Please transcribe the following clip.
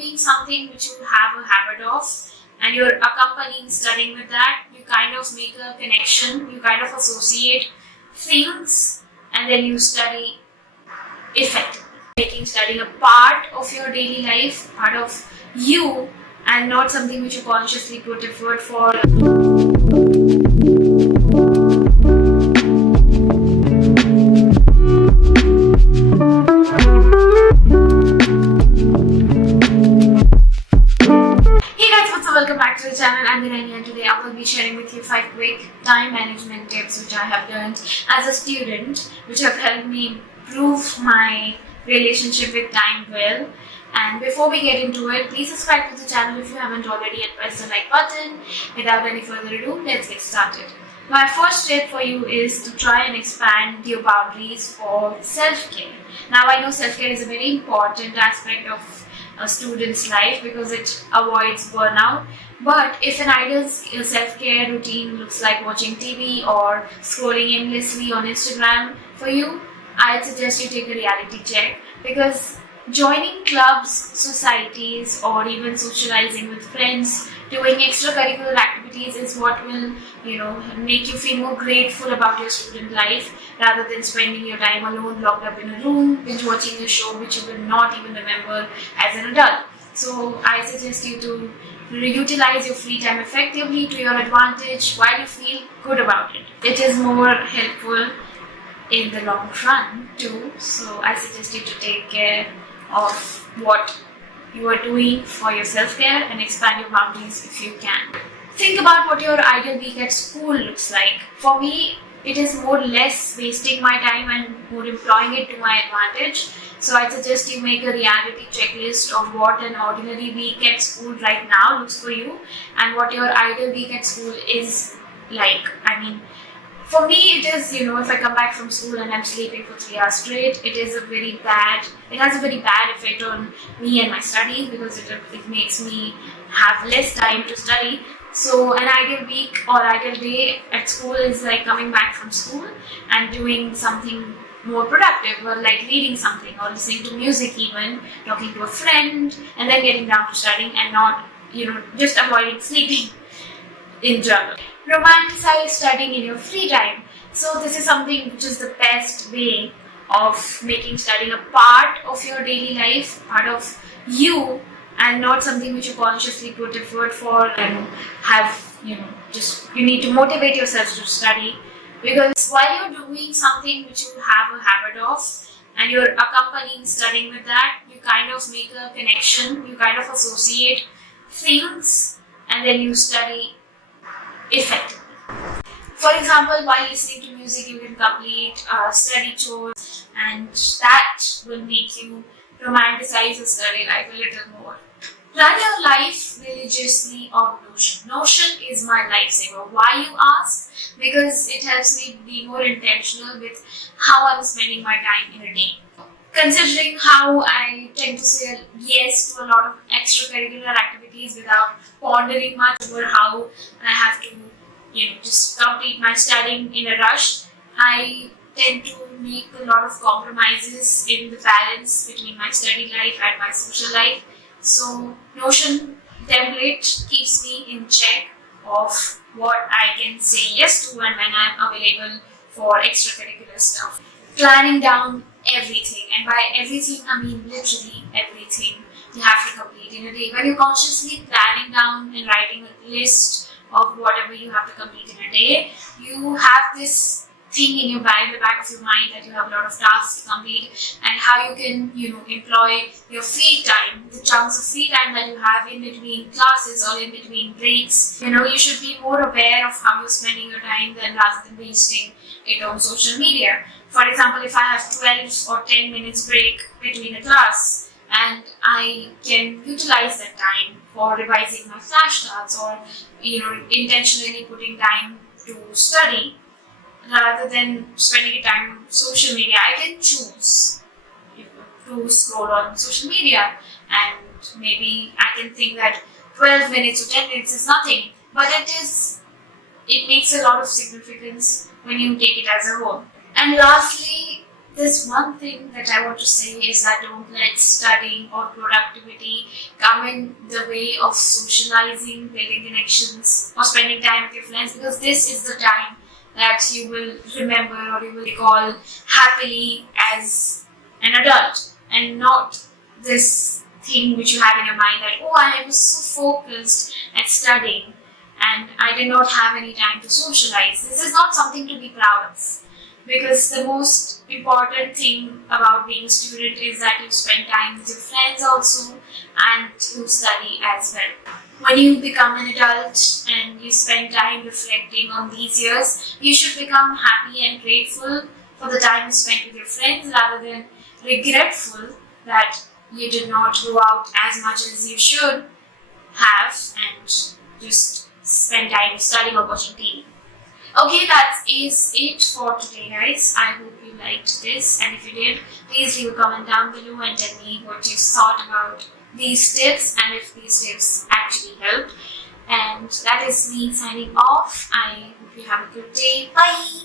doing something which you have a habit of and you're accompanying studying with that, you kind of make a connection, you kind of associate things, and then you study effectively. Making studying a part of your daily life, part of you, and not something which you consciously put effort for. Welcome back to the channel. I'm Nirani, and today I will be sharing with you 5 quick time management tips which I have learned as a student, which have helped me improve my relationship with time well. And before we get into it, please subscribe to the channel if you haven't already and press the like button. Without any further ado, let's get started. My first tip for you is to try and expand your boundaries for self-care. Now I know self-care is a very important aspect of a student's life because it avoids burnout. But if an ideal self-care routine looks like watching TV or scrolling aimlessly on Instagram for you, I'd suggest you take a reality check, because joining clubs, societies, or even socializing with friends, doing extracurricular activities is what will, make you feel more grateful about your student life rather than spending your time alone locked up in a room, binge watching a show which you will not even remember as an adult. So I suggest you to utilize your free time effectively to your advantage while you feel good about it. It is more helpful in the long run too. So I suggest you to take care of what you are doing for your self-care and expand your boundaries if you can. Think about what your ideal week at school looks like. For me, it is more or less wasting my time and more employing it to my advantage. So I suggest you make a reality checklist of what an ordinary week at school right now looks for you and what your ideal week at school is like. For me, it is, if I come back from school and I'm sleeping for 3 hours straight, it has a very bad effect on me and my studies, because it makes me have less time to study. So an ideal week or ideal day at school is like coming back from school and doing something more productive, or like reading something or listening to music, even talking to a friend, and then getting down to studying and not, just avoiding sleeping in general. Romanticize studying in your free time. So this is something which is the best way of making studying a part of your daily life, part of you, and not something which you consciously put effort for and have, you need to motivate yourself to study. Because while you're doing something which you have a habit of and you're accompanying studying with that, you kind of make a connection, you kind of associate things, and then you study effectively. For example, while listening to music, you can complete study chores, and that will make you romanticize your study life a little more. Run your life religiously on Notion. Notion is my lifesaver. Why, you ask? Because it helps me be more intentional with how I'm spending my time in a day. Considering how I tend to say yes to a lot of extracurricular activities without pondering much over how I have to, just complete my studying in a rush, I tend to make a lot of compromises in the balance between my study life and my social life. So Notion template keeps me in check of what I can say yes to and when I'm available for extracurricular stuff. Planning down everything, and by everything I mean literally everything you have to complete in a day. When you're consciously planning down and writing a list of whatever you have to complete in a day, you have this thing in the back of your mind that you have a lot of tasks to complete, and how you can, employ your free time, the chunks of free time that you have in between classes or in between breaks. You should be more aware of how you're spending your time rather than wasting it on social media. For example, if I have 12 or 10 minutes break between a class, and I can utilize that time for revising my flashcards or, intentionally putting time to study, rather than spending time on social media, I can choose to scroll on social media, and maybe I can think that 12 minutes or 10 minutes is nothing, but it makes a lot of significance when you take it as a whole. And lastly, There's one thing that I want to say is that don't let studying or productivity come in the way of socializing, building connections, or spending time with your friends, because this is the time that you will remember or you will recall happily as an adult, and not this thing which you have in your mind that, oh, I was so focused at studying and I did not have any time to socialize. This is not something to be proud of, because the most important thing about being a student is that you spend time with your friends also and you study as well. When you become an adult and you spend time reflecting on these years, you should become happy and grateful for the time you spent with your friends rather than regretful that you did not go out as much as you should have and just spend time studying or watching TV. Okay, that is it for today, guys. I hope you liked this, and if you did, please leave a comment down below and tell me what you thought about these tips and if these tips actually helped. And that is me signing off. I hope you have a good day. Bye!